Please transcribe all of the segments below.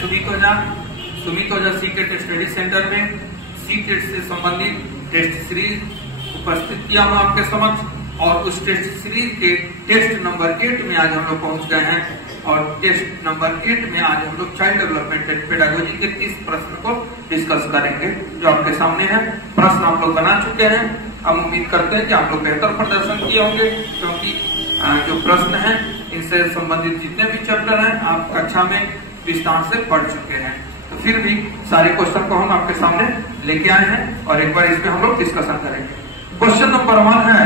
सुमित ओझा CTET study centre में CTET से संबंधित टेस्ट सीरीज उपस्थित किया हूं आपके समक्ष। और उस टेस्ट सीरीज के टेस्ट नंबर 8 में आज हम लोग पहुंच गए हैं। और टेस्ट नंबर 8 में आज हम लोग चाइल्ड डेवलपमेंट एंड पेडागोजी के 30 प्रश्न को डिस्कस करेंगे जो आपके सामने है। प्रश्न हम लोग बना चुके हैं। हम उम्मीद करते हैं कि आप लोग बेहतर प्रदर्शन किए होंगे, क्योंकि जो प्रश्न है इनसे संबंधित जितने भी चैप्टर हैं आप कक्षा में विस्तार से पढ़ चुके हैं। तो फिर भी सारे क्वेश्चन को हम आपके सामने लेके आए हैं और एक बार इस पे हम लोग डिस्कशन करेंगे। क्वेश्चन नंबर 1 है,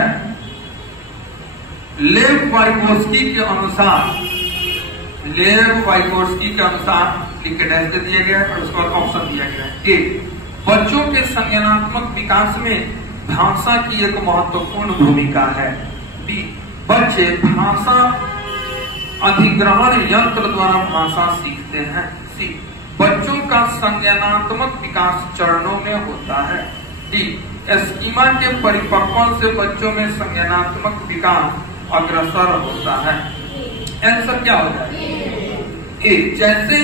लेव वाइगोत्स्की के अनुसार लिख के डैश दे दिया गया है और उसके बाद ऑप्शन दिया गया है। ए, बच्चों के संज्ञानात्मक विकास में भाषा की एक महत्वपूर्ण भूमिका है। बी, बच्चे भाषा अधिग्रहण यंत्र द्वारा भाषा सीखते हैं। सी, बच्चों का संज्ञानात्मक विकास चरणों में होता है। डी, स्कीमा के परिपक्वन से बच्चों में संज्ञानात्मक विकास अग्रसर होता है। आंसर क्या हो जाएगा? ए, जैसे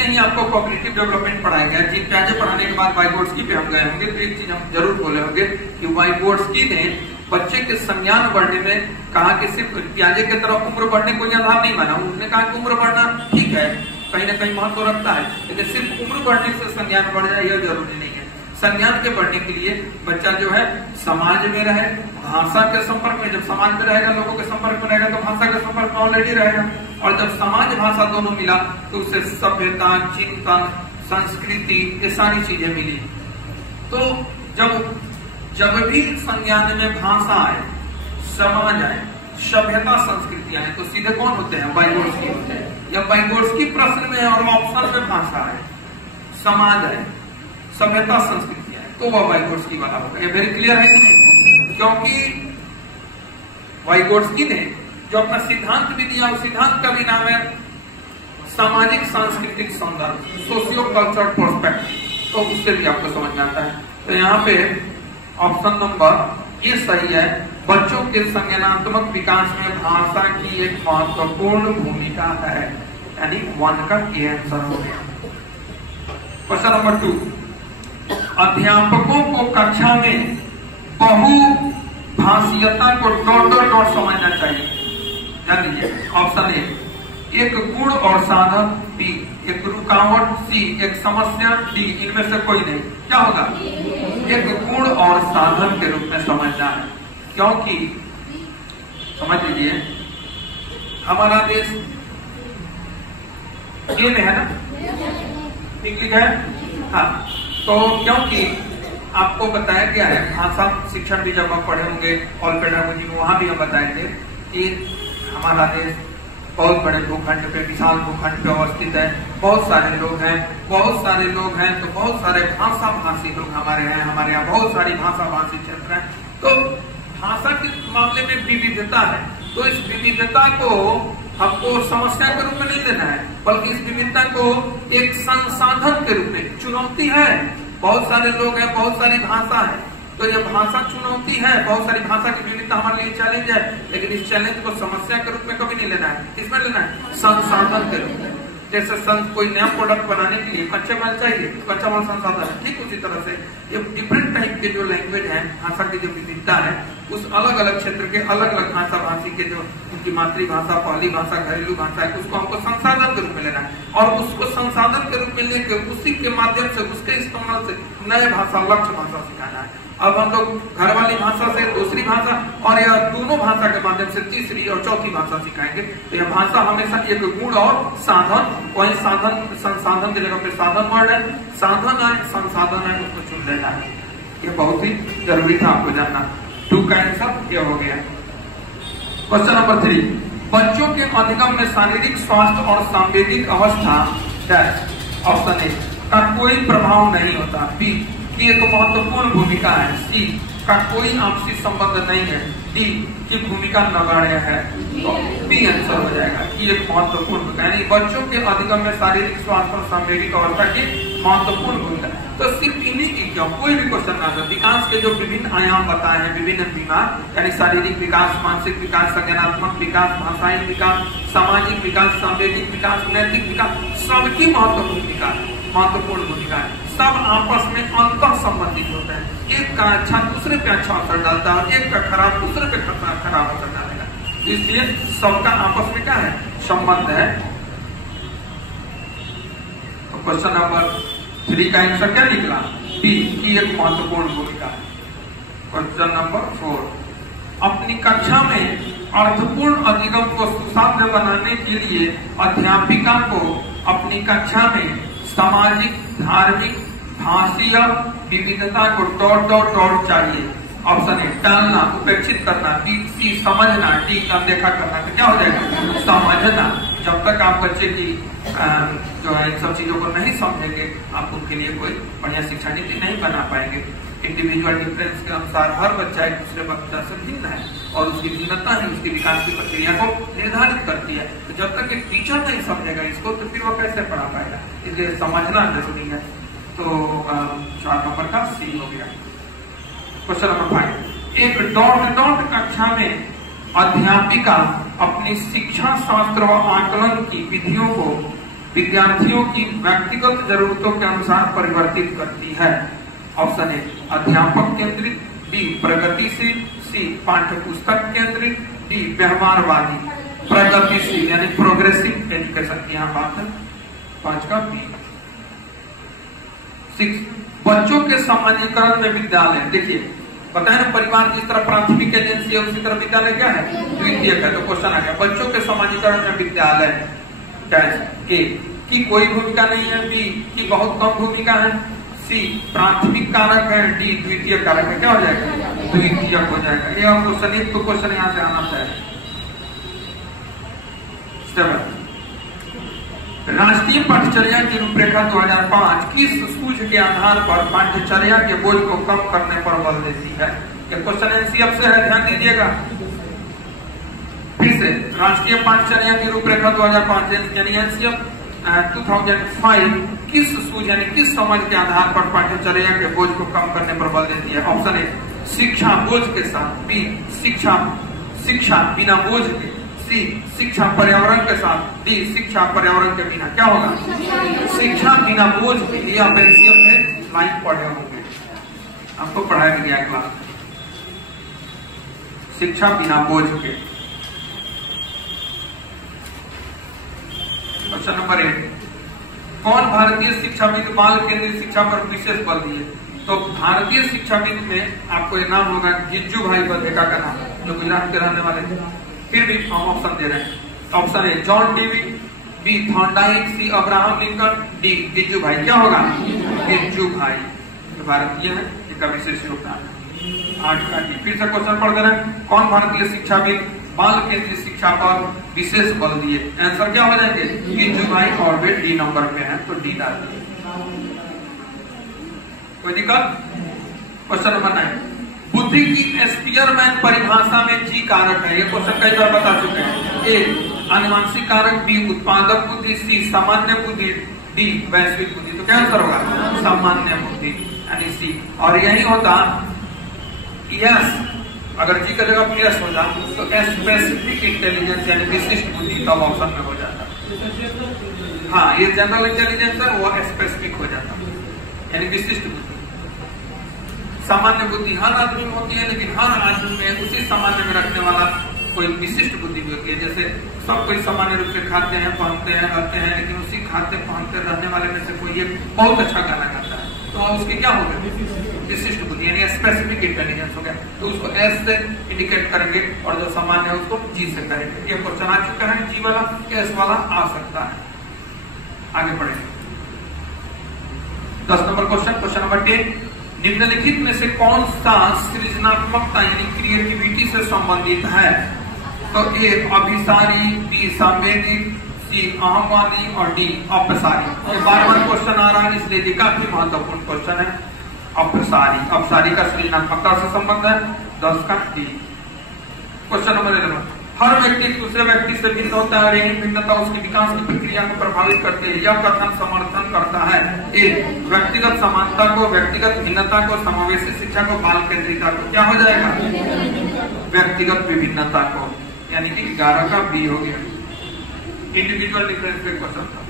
ही आपको कॉग्निटिव डेवलपमेंट पढ़ाया गया, जी पियाजे पढ़ाने के बाद वाइगोत्स्की पे हम गए होंगे, तो एक चीज हम जरूर बोले होंगे कि वाइगोत्स्की ने बच्चे के संज्ञान बढ़ने में कहा कि सिर्फ पियाजे की तरह उम्र बढ़ने कोई आधार नहीं माना। उन्होंने कहा कि उम्र बढ़ना ठीक है, कहीं ना कहीं महत्व रखता है, लेकिन सिर्फ उम्र बढ़ने से संज्ञान बढ़ जाए यह जरूरी नहीं है। संज्ञान के बढ़ने के लिए बच्चा जो है समाज में रहे, भाषा के संपर्क में, जब समाज में रहेगा, लोगों के संपर्क में रहेगा तो भाषा के संपर्क में ऑलरेडी रहेगा। और जब समाज भाषा दोनों मिला तो उससे सभ्यता, चिंतन, संस्कृति, ये सारी चीजें मिली। तो जब भी संज्ञान में भाषा आए, समाज आए, सभ्यता, संस्कृति आए, तो सीधे कौन होते हैं? वाइगोत्स्की होते हैं। जब वाइगोत्स्की प्रश्न में और ऑप्शन में भाषा आए, समाज आए, सभ्यता, संस्कृति आए, तो वह वाइगोत्स्की वाला होगा। ये वेरी क्लियर है, क्योंकि वाइगोत्स्की ने जो अपना सिद्धांत भी दिया, उस सिद्धांत का भी नाम है सामाजिक सांस्कृतिक संदर्भ, सोशियो कल्चरल पर्सपेक्टिव। तो उससे भी आपको समझ में आता है। तो यहाँ पे ऑप्शन नंबर ये सही है, बच्चों के संज्ञानात्मक विकास में भाषा की एक महत्वपूर्ण भूमिका है, यानी 1 का ये आंसर हो गया। क्वेश्चन नंबर 2, अध्यापकों को कक्षा में बहुभाषीयता को डॉट समझना चाहिए। ध्यान दीजिए, ऑप्शन ए, एक गुण और साधन, बी एक रुकावट, सी एक समस्या, डी इनमें से कोई नहीं। क्या होगा? एक गुण और साधन के रूप में समझना है, क्योंकि समझ लीजिए हमारा देश ये में है ना, ठीक लिखा है। हाँ, तो क्योंकि आपको बताया गया है, भाषा शिक्षण भी जब आप पढ़े होंगे ऑल पेडागोजी में, वहां भी हम बताए थे कि हमारा देश बहुत बड़े भूखंड पे, विशाल भूखंड पे अवस्थित है, बहुत सारे लोग हैं, तो बहुत सारे भाषा भाषी लोग हमारे यहाँ बहुत सारी भाषा भाषी क्षेत्र है। तो भाषा के मामले में विविधता है, तो इस विविधता को हमको समस्या के रूप में नहीं लेना है, बल्कि इस विविधता को एक संसाधन के रूप में, चुनौती है। बहुत सारे लोग हैं, बहुत सारी भाषा है, तो ये भाषा चुनौती है, बहुत सारी भाषा की विविधता हमारे लिए चैलेंज है, लेकिन इस चैलेंज को समस्या के रूप में कभी नहीं लेना है। किसमें लेना है? संसाधन के रूप में। जैसे कोई नया प्रोडक्ट बनाने के लिए कच्चे माल चाहिए, कच्चा माल संसाधन है, ठीक उसी तरह से ये डिफरेंट टाइप के जो लैंग्वेज है, भाषा की जो विविधता है, उस अलग अलग क्षेत्र के अलग अलग भाषा भाषी के जो उनकी मातृभाषा, पहली भाषा, घरेलू भाषा है, उसको हमको संसाधन के रूप में लेना है और उसको संसाधन के रूप में लेकर उसी के माध्यम से, उसके इस्तेमाल से नए भाषा, लक्ष्य भाषा सिखाना है। अब हम लोग घर वाली भाषा से दूसरी भाषा और या दोनों भाषा के माध्यम से तीसरी और चौथी भाषा सिखाएंगे। तो यह भाषा हमेशा एक गुण और साधन, वही साधन, संसाधन की जगह पे साधन वर्ड है, साधन है, संसाधन है, उसको चुन लेना है। ये बहुत ही जरूरी था आपको जानना। 2 का आंसर ये हो गया। क्वेश्चन नंबर 3, बच्चों के अधिगम में शारीरिक स्वास्थ्य और सांवेदिक अवस्था डैश ऑप्शन ए का कोई प्रभाव नहीं होता, बी की एक महत्वपूर्ण भूमिका है, सी का कोई आपसी संबंध नहीं है। डी की भूमिका नगण्य है, तो बी आंसर हो जाएगा। ये एक महत्वपूर्ण, यानी बच्चों के अधिगम में शारीरिक स्वास्थ्य और सांवेगिक अवस्था की महत्वपूर्ण भूमिका। तो सिर्फ इन्हीं की क्यों, कोई भी क्वेश्चन ना हो, विकास के जो विभिन्न आयाम बताए हैं, विभिन्न विभाग, यानी शारीरिक विकास, मानसिक विकास, संज्ञानात्मक विकास, भाषाई विकास, सामाजिक विकास, सांवेगिक विकास, नैतिक विकास, सबकी महत्वपूर्ण भूमिका है। सब आपस में अंतर संबंधित होते हैं। एक का अच्छा दूसरे पे अच्छा असर डालता है और एक का खराब दूसरे पे खराब असर डालेगा। इसलिए सबका आपस में क्या है, संबंध है। तो क्वेश्चन नंबर 3 का आंसर क्या निकला, बी की एक महत्वपूर्ण भूमिका है। क्वेश्चन नंबर 4, अपनी कक्षा में अर्थपूर्ण अधिगम को सुसाध्य बनाने के लिए अध्यापिका को अपनी कक्षा में सामाजिक, धार्मिक, भाषीय विविधता को चाहिए। ऑप्शन ए टालना, उपेक्षित करना, बी सी समझना, डी अनदेखा करना। तो क्या हो जाएगा, समझना। जब तक आप बच्चे की जो है इन सब चीजों को नहीं समझेंगे, आप उनके लिए कोई बढ़िया शिक्षा नीति नहीं बना पाएंगे। इंडिविजुअल डिफरेंस के अनुसार हर बच्चा एक दूसरे बच्चा से भिन्न है और उसकी भिन्नता ही उसकी विकास की प्रक्रिया को निर्धारित करती है। तो जब तक एक टीचर नहीं समझेगा इसको, तो फिर वो कैसे पढ़ा पाएगा, इसलिए समझना जरूरी है। तो 4 नंबर का सी हो गया। क्वेश्चन नंबर 5, एक डॉट कक्षा में अध्यापिका अपनी शिक्षा शास्त्र व आकलन की विधियों को विद्यार्थियों की व्यक्तिगत जरूरतों के अनुसार परिवर्तित करती है। ऑप्शन ए अध्यापक केंद्रित, बी प्रगतिशील, सी पाठ्य पुस्तक केंद्रित, डी व्यवहारवादी। प्रगतिशील यानी प्रोग्रेसिव एजुकेशन की यहाँ बात है। 5 का बी। 6, बच्चों के समाजीकरण में विद्यालय। देखिए बताए ना, परिवार जिस तरह प्राथमिक एजेंसी है उसी तरह विद्यालय क्या है, द्वितीयक है। तो क्वेश्चन आ गया, बच्चों के समाजीकरण में विद्यालय क्या है, ए की कोई भूमिका नहीं है, बी की बहुत कम भूमिका है, सी प्राथमिक कारक है, डी द्वितीय कारक है। क्या हो जाएगा, द्वितीयक हो जाएगा। ये क्वेश्चन, एक तो क्वेश्चन यहाँ से आना चाहिए। 7, राष्ट्रीय पाठ्यचर्या की रूपरेखा 2005 किस सूझ के आधार पर पाठ्यचर्या के बोझ को कम करने पर बल देती है। ये क्वेश्चन एनसीएफ से है, ध्यान दीजिएगा। फिर से राष्ट्रीय पाठ्यचर्या की रूपरेखा 2005 यानी एनसीएफ 2005 किस सूझ यानी किस समझ के आधार पर पाठ्यचर्या के बोझ को कम करने पर बल देती है। ऑप्शन ए शिक्षा बोझ के साथ, बी शिक्षा बिना बोझ के, सी शिक्षा पर्यावरण के साथ, डी शिक्षा पर्यावरण के बिना। क्या होगा, शिक्षा बिना बोझ के। लिए आप एनसीएफ में लाइन पढ़े होंगे, आपको पढ़ाया गया क्लास। शिक्षा बिना बोझ के। क्वेश्चन नंबर 8, कौन भारतीय शिक्षाविद बाल केंद्रित शिक्षा पर विशेष बल दिए। तो भारतीय शिक्षाविद में आपको ये नाम होगा गिज्जू भाई बघेला का नाम, जो गुजरात के रहने वाले थे। फिर भी हम ऑप्शन दे रहे हैं। Option A John Dewey, B Thorndike, C Abraham Lincoln, D Gijju Bhai. क्या होगा, गिज्जू भाई भारतीय है, इसका विशेष योगदान है। 8 का डी। फिर से क्वेश्चन पढ़ दे रहे हैं, कौन भारतीय शिक्षाविद बाल केंद्रित शिक्षा पर विशेष बल दिए। आंसर क्या हो जाएंगे, गिज्जू भाई, और वे डी नंबर पे है, तो डी डाल दिए। कोई दिक्कत। क्वेश्चन नंबर 9, बुद्धि की स्पीयरमैन परिभाषा में जी कारक है। ये क्वेश्चन कई बार बता चुके हैं। ए आनुवंशिक कारक, बी उत्पादक बुद्धि, सी सामान्य बुद्धि, डी वैश्विक बुद्धि। तो क्या आंसर होगा, सामान्य बुद्धि यानी सी। और यही होता यस, अगर जी का जगह प्लस हो जाए तो स्पेसिफिक इंटेलिजेंस यानी विशिष्ट बुद्धि तब ऑप्शन में हो जाता। हाँ, ये जनरल इंटेलिजेंस है, वो स्पेसिफिक हो जाता यानी विशिष्ट बुद्धि। सामान्य बुद्धि हर आदमी में होती है, लेकिन हर आदमी में उसी सामान्य में रखने वाला कोई विशिष्ट बुद्धि भी होती है। जैसे सब कोई सामान्य रूप से खाते हैं, पहनते हैं, रहते हैं, लेकिन उसी खाते पहनते रहने वाले में से कोई एक बहुत अच्छा गाना गाता है, तो उसकी क्या हो गया, विशिष्ट बुद्धि यानी स्पेसिफिक इंटेलिजेंस हो गया। तो उसको एस से इंडिकेट करेंगे और जो सामान्य है उसको जी से करेंगे। ये क्वेश्चन आ चुका है, जी वाला एस वाला आ सकता है। आगे बढ़ेंगे 10 नंबर क्वेश्चन। क्वेश्चन नंबर 10, निम्नलिखित में से कौन सा सृजनात्मकता यानी क्रिएटिविटी से संबंधित है। तो ए अभिसारी, बी सांवेगिक, सी अहमवादी और डी अपसारी। ये बार-बार क्वेश्चन आ रहा है, इसलिए ये काफी महत्वपूर्ण क्वेश्चन है। अपसारी का सृजनात्मकता से संबंध है। 10 का डी। क्वेश्चन नंबर 11, हर व्यक्ति दूसरे व्यक्ति से भिन्न होता है और यही भिन्नता उसकी विकास की प्रक्रिया को प्रभावित करती है। यह कथन समर्थन करता है ए, व्यक्तिगत समानता को, व्यक्तिगत भिन्नता को, समावेशी शिक्षा को, बाल केंद्रिता को। क्या हो जाएगा? व्यक्तिगत विभिन्नता को, यानी कि 11 का बी हो गया। इंडिविजुअल डिफरेंस पे क्वेश्चन था।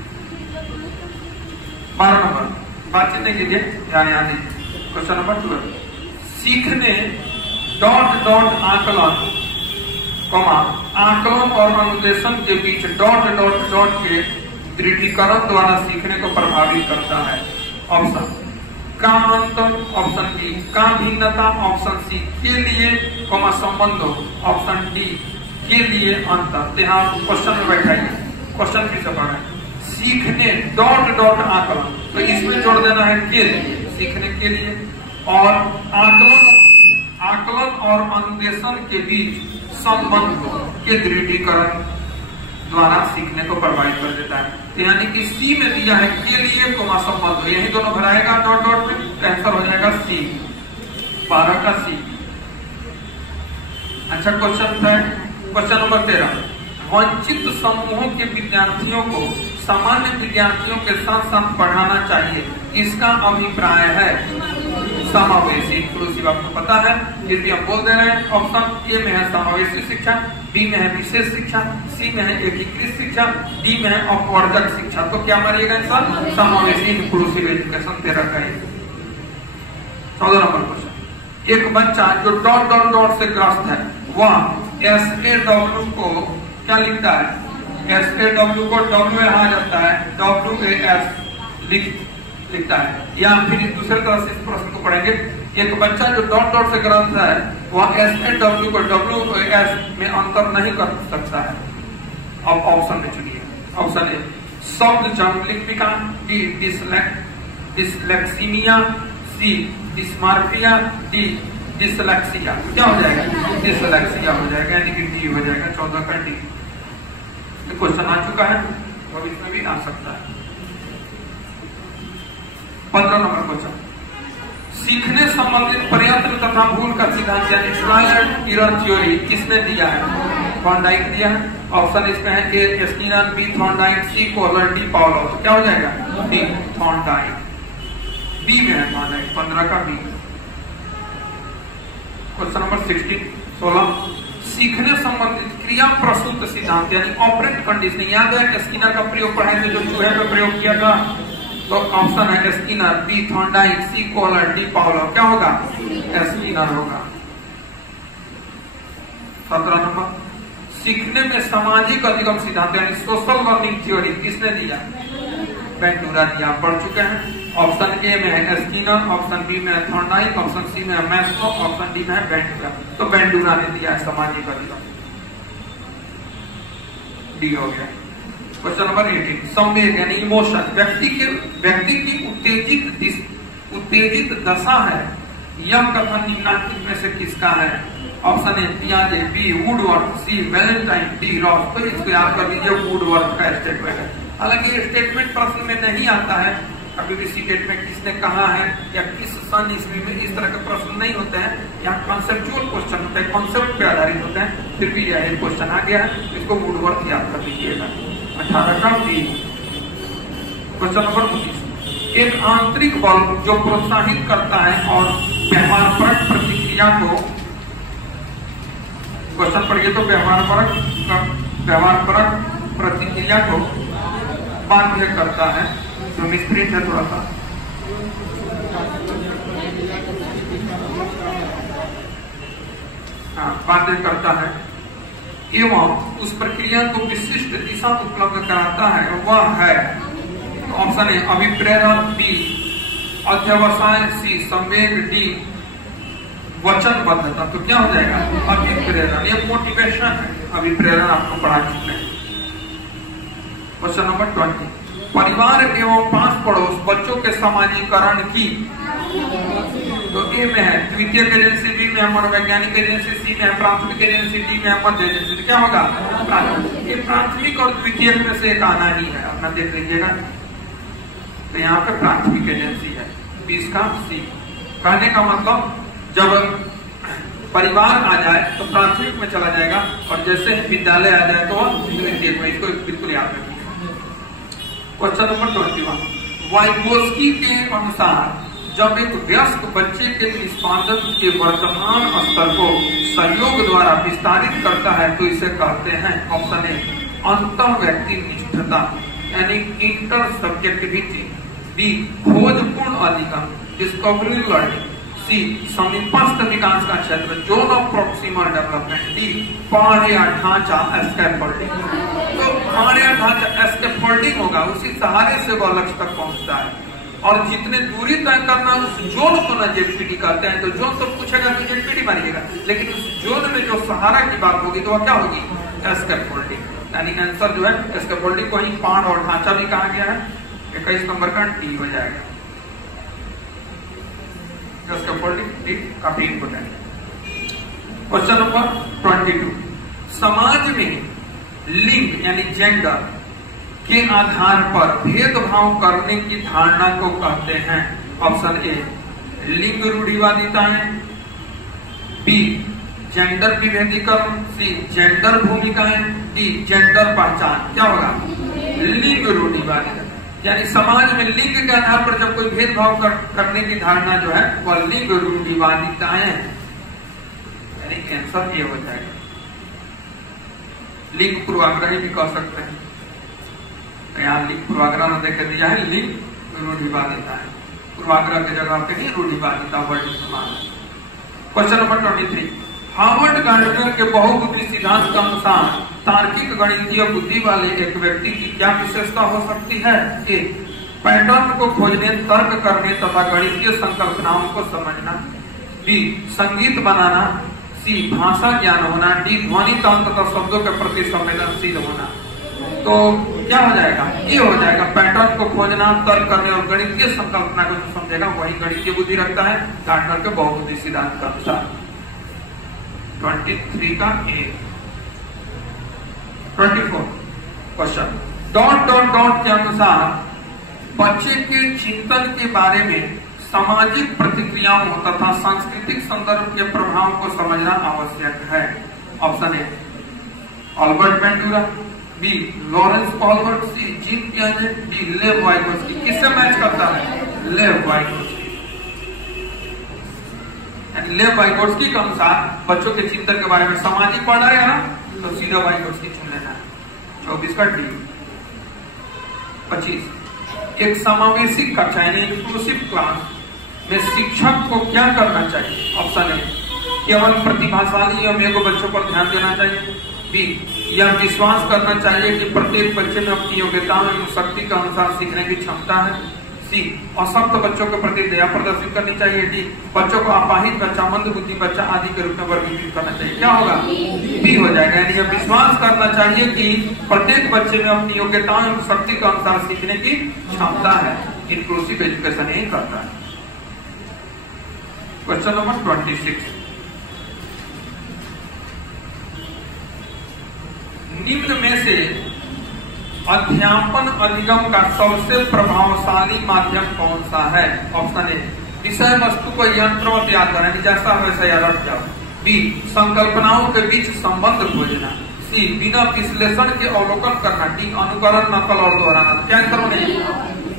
12 नंबर, बातचीत नहीं कीजिए, ध्यान यहाँ दीजिए। क्वेश्चन नंबर 12, सीखने डॉट डॉट आकलन आकलन और अनुदेशन के बीच डॉट डॉट डॉट के दृढ़ीकरण द्वारा सीखने को प्रभावित करता है। ऑप्शन का अंतर, ऑप्शन बी का भिन्नता, ऑप्शन सी के लिए संबंध, ऑप्शन डी के लिए अंतर। यहाँ क्वेश्चन में बैठाइए, क्वेश्चन फिर से पढ़ा है। सीखने डॉट डॉट आकलन, तो इसमें जोड़ देना है के लिए, सीखने के लिए, और आकलन और अनुदेशन के बीच संबंध के दृढ़ीकरण द्वारा सीखने को प्रभावित कर देता है। तो यानी कि सी में दिया है के लिए संबंध, यही दोनों भराएगा डॉट डॉट में, आंसर हो जाएगा सी, 12 का सी। अच्छा क्वेश्चन है, क्वेश्चन नंबर 13, वंचित समूहों के विद्यार्थियों को सामान्य विद्यार्थियों के साथ साथ पढ़ाना चाहिए, इसका अभिप्राय है समावेशी इंक्लूसिव। आपको पता है, फिर भी हम बोल दे रहे हैं। ऑप्शन ए में है समावेशी शिक्षा, बी में है विशेष शिक्षा, सी में है एकीकृत शिक्षा, डी में है अपवर्जक शिक्षा। तो क्या मारिएगा आंसर? समावेशी इंक्लूसिव एजुकेशन 13 का। 14 नंबर क्वेश्चन, एक बच्चा जो डॉट डॉट डॉट से ग्रस्त है वह SAW को क्या लिखता है? SAW को W यहाँ जाता है, WAS लिखता है। या फिर दूसरे तरह से इस प्रश्न को पढ़ेंगे, एक बच्चा जो डॉट डॉट से ग्रस्त है वह SAW को WAS में अंतर नहीं कर सकता है। अब ऑप्शन में चुनिए। ऑप्शन ए शब्द जंगलिक विकार, डी डिसलेक्सीमिया, सी डिस्मार्फिया, डी डिसलेक्सिया। क्या हो जाएगा? डिसलेक्सिया हो जाएगा, यानी कि डी हो जाएगा। 14 का डी। क्वेश्चन आ चुका है, अब इसमें भी आ सकता है। 15 नंबर क्वेश्चन, सीखने संबंधित प्रयत्न तथा भूल का सिद्धांत यानी ट्रायल एरर थ्योरी किसने दिया है? थॉर्नडाइक दिया है। ऑप्शन इसमें है ए स्किनर, बी थॉर्नडाइक, सी कोहलर, डी पावलोव। तो क्या हो जाएगा? डी थॉर्नडाइक, बी में है थॉर्नडाइक। 15 का बी। क्वेश्चन नंबर 16, सीखने संबंधित क्रिया प्रसूत सिद्धांत यानी ऑपरेंट कंडीशनिंग। याद है स्किनर का प्रयोग पढ़ाए थे, जो चूहे में प्रयोग किया था। तो ऑप्शन है स्किनर, बी थॉर्नडाइक, सी कोहलर, डी पावलोव। क्या होगा? स्किनर होगा। 17 नंबर, सीखने में सामाजिक अधिगम सिद्धांत यानी सोशल लर्निंग थ्योरी किसने दिया? बेंडूरा दिया। पढ़ चुके हैं। ऑप्शन ए में है स्किनर, ऑप्शन बी में है थॉर्नडाइक, ऑप्शन सी में है मैस्लो, ऑप्शन डी में है बेंडूरा। तो बेंडूरा ने दिया है सामाजिक अधिगम, डी हो गया। क्वेश्चन नंबर 18, संवेग यानी इमोशन व्यक्ति की उत्तेजित दशा है, यह कथन निम्नलिखित में से किसका है? ऑप्शन ए पियाजे, B Woodworth, C Valentine, D Ross. तो इसको याद कर लीजिए, वुडवर्थ का स्टेटमेंट है। हालांकि ये स्टेटमेंट प्रश्न में नहीं आता है, कभी भी स्टेटमेंट किसने कहा है या किस सन ईस्वी में, इस तरह के प्रश्न नहीं होते हैं। यहाँ कॉन्सेप्चुअल क्वेश्चन होते हैं, कॉन्सेप्ट पे आधारित होते हैं। फिर भी यह क्वेश्चन आ गया है, इसको वुडवर्थ याद कर लीजिएगा। 18 का बी। क्वेश्चन नंबर 19, एक आंतरिक बल जो प्रोत्साहित करता है और व्यवहारपरक प्रतिक्रिया को, क्वेश्चन पढ़िए तो व्यवहारपरक प्रतिक्रिया को बाध्य करता है। तो मिसप्रिंट है थोड़ा सा। बाध्य करता है एवं उस प्रक्रिया को विशिष्ट दिशा उपलब्ध कराता है, वह है। ऑप्शन ए अभिप्रेरण, बी अध्यवसाय, सी संवेग, डी वचनबद्धता। तो क्या हो जाएगा? अभिप्रेरण, ये मोटिवेशन है। अभिप्रेरण आपको पढ़ा चुके हैं। क्वेश्चन नंबर 20, परिवार एवं पांच पड़ोस बच्चों के समाजीकरण की। तो ए में है द्वितीयक एजेंसी, बी में है मनोवैज्ञानिक एजेंसी, सी में है प्राथमिक एजेंसी, डी में है मध्य एजेंसी। तो क्या होगा? ये प्राथमिक और द्वितीयक में से एक आना ही है, अपना देख लीजिएगा। तो यहाँ पे प्राथमिक एजेंसी है, 20 का सी। कहने का मतलब जब परिवार आ जाए तो प्राथमिक में चला जाएगा और जैसे ही विद्यालय आ जाए तो वह द्वितीयक में। इसको बिल्कुल याद रखिए। क्वेश्चन नंबर 21, वाइगोस्की के अनुसार जब एक वयस्क बच्चे के निष्पादन के वर्तमान स्तर को सहयोग द्वारा विस्तारित करता है तो इसे कहते हैं ऑप्शन ए अंतर व्यक्ति निष्ठता यानी इंटर सब्जेक्टिविटी, बी खोजपूर्ण अधिगम डिस्कवरी लर्निंग, सी समीपस्थ विकास का क्षेत्र zone of proximal development, D पहाड़ या ढांचा स्कैफोल्डिंग। तो पहाड़ या ढांचा स्कैफोल्डिंग होगा, उसी सहारे से वह लक्ष्य तक पहुंचता है। और जितने दूरी तय करना उस जोन को ना जेडपीडी कहते हैं। तो जोन तो पूछेगा तो जेडपीडी मारिएगा, लेकिन उस जोन में जो सहारा की बात होगी तो वह क्या होगी स्कैफोल्डिंग। यानी आंसर जो है स्कैफोल्डिंग को ही पहाड़ और ढांचा भी कहा गया है। 21 नंबर का डी हो जाएगा। स्कैफोल्डिंग डी काफी इंपोर्टेंट है। क्वेश्चन नंबर 22, समाज में लिंग यानी जेंडर के आधार पर भेदभाव करने की धारणा को कहते हैं ऑप्शन ए लिंग रूढ़िवादिताएं, बी जेंडर विभेदीकरण, सी जेंडर भूमिकाएं, डी जेंडर पहचान। क्या होगा लिंग रूढ़िवादिता। यानी समाज में लिंग के आधार पर जब कोई भेदभाव करने की धारणा जो है वह लिंग रूढ़िवादिताएं, यानी आंसर ये हो जाएगा। लिंग पूर्वाग्रही भी कह सकते हैं। यहाँ लिंग पूर्वाग्रह न देख दिया है, लिंग रूढ़िवादिता है। पूर्वाग्रह की जगह पे ही रूढ़िवादिता वर्ड इस्तेमाल है। क्वेश्चन नंबर 23, हार्वर्ड गार्डनर के बहुबुद्धि सिद्धांत के अनुसार तार्किक गणितीय बुद्धि वाले एक व्यक्ति की क्या विशेषता हो सकती है? ए पैटर्न को खोजने, तर्क करने तथा गणितीय संकल्पनाओं को समझना, बी संगीत बनाना, सी भाषा ज्ञान होना, डी ध्वनि तंत्र तथा शब्दों के प्रति संवेदनशील होना। तो क्या हो जाएगा? ये हो जाएगा पैटर्न को खोजना, तर्क करने और गणितीय संकल्पना को जो समझेगा वही गणितीय बुद्धि रखता है गार्डनर के बहुबुद्धि सिद्धांत के अनुसार। 23 का ए। 24 क्वेश्चन, डॉट डॉट डॉट के अनुसार बच्चे के चिंतन के बारे में सामाजिक प्रतिक्रियाओं तथा सांस्कृतिक संदर्भ के प्रभाव को समझना आवश्यक है। Option A Albert Bandura, B Lawrence Paulworth, C Jean पियाजे, डी लेव वाइगोस्की। किससे मैच करता है? लेव वाइगोस्की। लेव वाइगोस्की के अनुसार बच्चों के चिंतन के बारे में सामाजिक पढ़ रहे हैं ना, तो सीधा वाइगोस्की चुन लेना है। 24 का डी। 25, एक समावेशी कक्षा यानी इंक्लूसिव क्लास में शिक्षक को क्या करना चाहिए? ऑप्शन ए केवल प्रतिभाशाली या मेरे को बच्चों पर ध्यान देना चाहिए, बी यह विश्वास करना चाहिए कि प्रत्येक बच्चे में अपनी योग्यताओं एवं शक्ति के अनुसार सीखने की क्षमता है, सी अशक्त बच्चों के प्रति दया प्रदर्शित करनी चाहिए, डी बच्चों को अपाहिज बच्चा, मंद बुद्धि बच्चा आदि के रूप में वर्गीकृत करना चाहिए। क्या होगा? बी हो जाएगा। यानी यह विश्वास करना चाहिए कि प्रत्येक बच्चे में अपनी योग्यताओं एवं शक्ति के अनुसार सीखने की क्षमता है। इंक्लूसिव एजुकेशन यही करता है। क्वेश्चन नंबर 26, निम्न में से अध्यापन अधिगम का सबसे प्रभावशाली माध्यम कौन सा है? ऑप्शन ए विषय वस्तु को यंत्रों याद करना, जैसा वैसा याद रख जाओ, बी संकल्पनाओं के बीच संबंध खोजना, सी बिना विश्लेषण के अवलोकन करना, डी अनुकरण नकल और दोहराना। क्या आंसर होगा?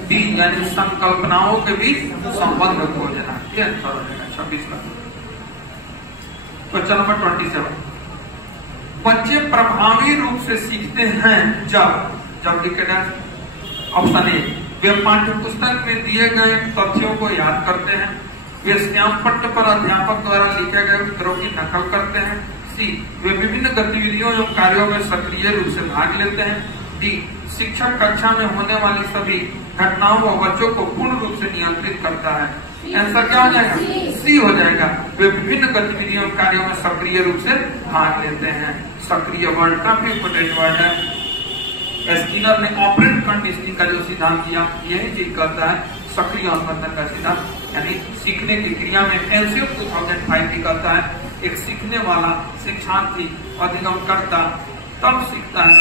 बी यानी संकल्पनाओं के बीच संबंध खोजना। क्या आंसर हो जाएगा? 26 का। क्वेश्चन नंबर 27, बच्चे प्रभावी रूप से सीखते हैं जब लिखेगा। ऑप्शन ए वे पाठ्य पुस्तक में दिए गए तथ्यों को याद करते हैं, वे श्याम पट्ट पर अध्यापक द्वारा लिखे गए उत्तरों की नकल करते हैं, सी वे विभिन्न गतिविधियों एवं कार्यों में सक्रिय रूप से भाग लेते हैं, डी शिक्षक कक्षा में होने वाली सभी घटनाओं व बच्चों को पूर्ण रूप से नियंत्रित करता है। आंसर क्या हो जाएगा? सी हो जाएगा। वे विभिन्न गतिविधियों एवं कार्यों में सक्रिय रूप से भाग लेते हैं। सक्रिय वर्ड काफी इंपोर्टेंट वर्ड है। स्किनर ने ऑपरेंट कंडीशनिंग का जो सिद्धांत दिया यही चीज करता है, सक्रिय अनुबंधन का सिद्धांत। यानी सीखने की क्रिया में एलसीएम 2005 भी करता है, एक सीखने वाला शिक्षार्थी अधिगम करता तब सीखता है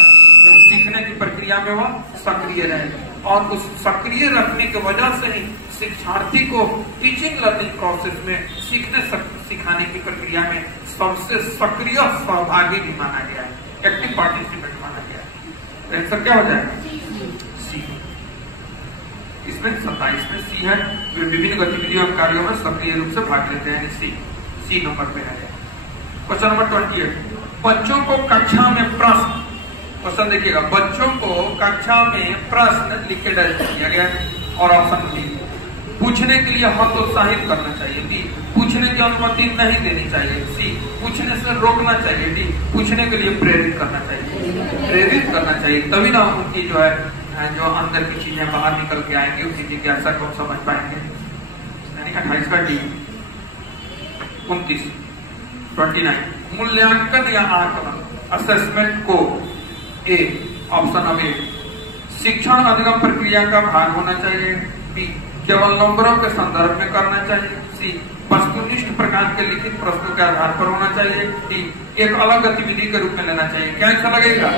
जब सीखने की प्रक्रिया में वह सक्रिय रहेगा। और उस सक्रिय रखने की वजह से ही शिक्षार्थी को टीचिंग लर्निंग प्रोसेस में सिखाने की प्रक्रिया में सबसे सक्रिय सहभागी भी माना गया है, एक्टिव पार्टिसिपेंट माना गया है। आंसर क्या हो जाएगा? सी। इसमें 27 में सी है, वे विभिन्न गतिविधियों और कार्यों में सक्रिय रूप से भाग लेते हैं। सी नंबर पे है। क्वेश्चन नंबर 28, बच्चों को कक्षा में प्रश्न, क्वेश्चन देखिएगा, बच्चों को कक्षा में प्रश्न लिख के दर्ज किया गया और ऑप्शन डी, पूछने के लिए हतोत्साहित करना चाहिए, बी, पूछने की अनुमति नहीं देनी चाहिए, सी, पूछने से रोकना चाहिए, डी, पूछने के लिए प्रेरित करना चाहिए। प्रेरित करना चाहिए, तभी ना उनकी जो है जो अंदर की चीजें बाहर निकल के आएंगी, उनकी जिज्ञासा को समझ पाएंगे। 28 का डी। 29 29, मूल्यांकन या आकलन, असेसमेंट को ए, ऑप्शन अब ए, शिक्षण अधिगम प्रक्रिया का भाग होना चाहिए, बी, केवल नंबरों के संदर्भ में करना चाहिए, सी, वस्तुनिष्ठ प्रकार के लिखित प्रश्नों के आधार पर होना चाहिए, डी, एक अलग गतिविधि के रूप में लेना चाहिए। क्या अच्छा लगेगा?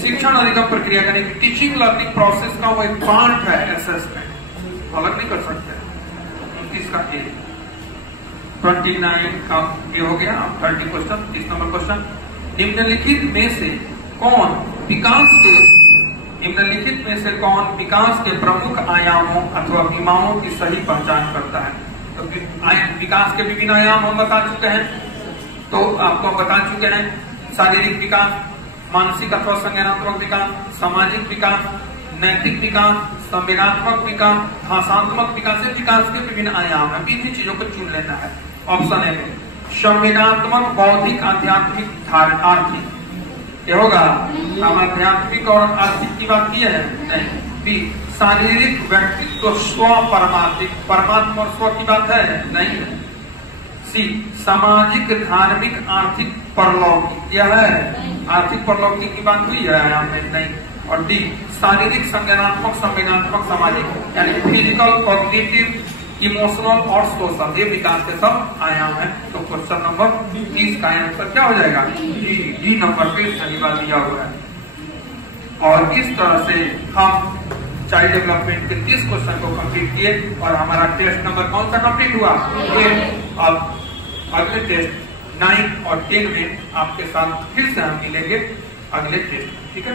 शिक्षण अधिगम प्रक्रिया यानी टीचिंग लर्निंग प्रोसेस का वो एक पार्ट है असेसमेंट, अलग नहीं कर सकते। 29 का ए। 29 का ये हो गया। 30 क्वेश्चन, 30 नंबर क्वेश्चन, निम्नलिखित में से कौन विकास के प्रमुख आयामों अथवा विमाओं की सही पहचान करता है? तो विकास के विभिन्न आयाम हम बता चुके हैं, तो आपको बता चुके हैं, शारीरिक विकास, मानसिक अथवा संज्ञानात्मक विकास, सामाजिक विकास, नैतिक विकास, संवेदनात्मक विकास, भाषात्मक विकास, विकास के विभिन्न आयाम है, विभिन्न चीजों को चुन लेना है। ऑप्शन ए में संवेदनात्मक, बौद्धिक, आध्यात्मिक, आर्थिक, क्या होगा? हम आध्यात्मिक और आर्थिक की बात की है नहीं। बी, शारीरिक, व्यक्तित्व, स्व, परमात्मिक, परमात्मा और स्व की बात है नहीं। सी, सामाजिक, धार्मिक, आर्थिक, परलौकिक, यह है आर्थिक परलौकिक की बात हुई है आयाम में नहीं। और डी, शारीरिक, संज्ञानात्मक, संवेदनात्मक, सामाजिक यानी फिजिकल, कॉग्निटिव, इमोशनल और सोशल, ये विकास के सब आयाम है। तो क्वेश्चन नंबर 30 का आंसर क्या हो जाएगा? डी नंबर पे सही बात दिया हुआ है। और इस तरह से हम चाइल्ड डेवलपमेंट के 30 क्वेश्चन को कंप्लीट किए और हमारा टेस्ट नंबर कौन सा कंप्लीट हुआ? 8। अब अगले टेस्ट 9 और 10 में आपके साथ फिर से हम मिलेंगे अगले टेस्ट, ठीक है।